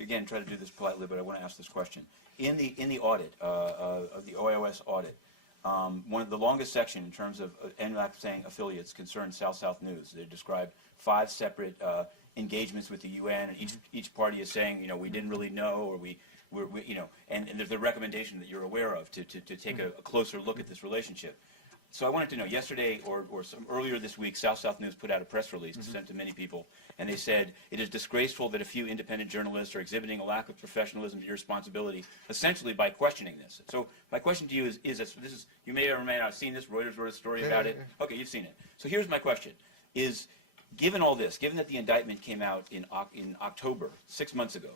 again, try to do this politely, but I want to ask this question. In the audit, of the OIOS audit, one of the longest section in terms of NLAC saying affiliates concerned South-South News. They described 5 separate engagements with the UN, and each party is saying, you know, we didn't really know, or we you know, and there's the recommendation that you're aware of to take a closer look at this relationship. So I wanted to know, yesterday or earlier this week, South-South News put out a press release sent to many people, and they said, it is disgraceful that a few independent journalists are exhibiting a lack of professionalism and irresponsibility, essentially by questioning this. So my question to you is this, you may or may not have seen this, Reuters wrote a story about it. Okay, you've seen it. So here's my question, is, given all this, given that the indictment came out in October, 6 months ago,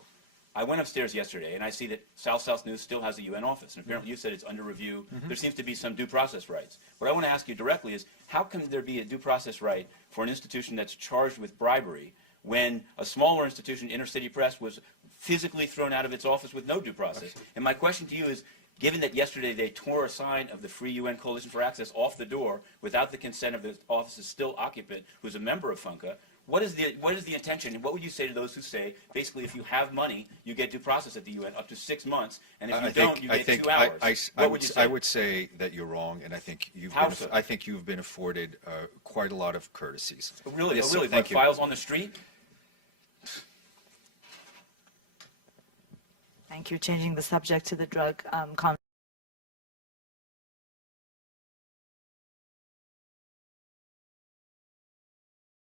I went upstairs yesterday, and I see that South-South News still has a UN office, and apparently you said it's under review. There seems to be some due process rights. What I want to ask you directly is, how can there be a due process right for an institution that's charged with bribery when a smaller institution, Inner City Press, was physically thrown out of its office with no due process? And my question to you is, given that yesterday they tore a sign of the Free UN Coalition for Access off the door without the consent of the office's still occupant, who's a member of FUNCA, what is the intention, and what would you say to those who say, basically, if you have money, you get due process at the UN up to 6 months, and if you don't, you get 2 hours? What would you say? I would say that you're wrong, and I think you've been afforded quite a lot of courtesies. Oh, really? Yes, oh, really? so thank Like you. files on the street? Thank you. Changing the subject to the drug conversation.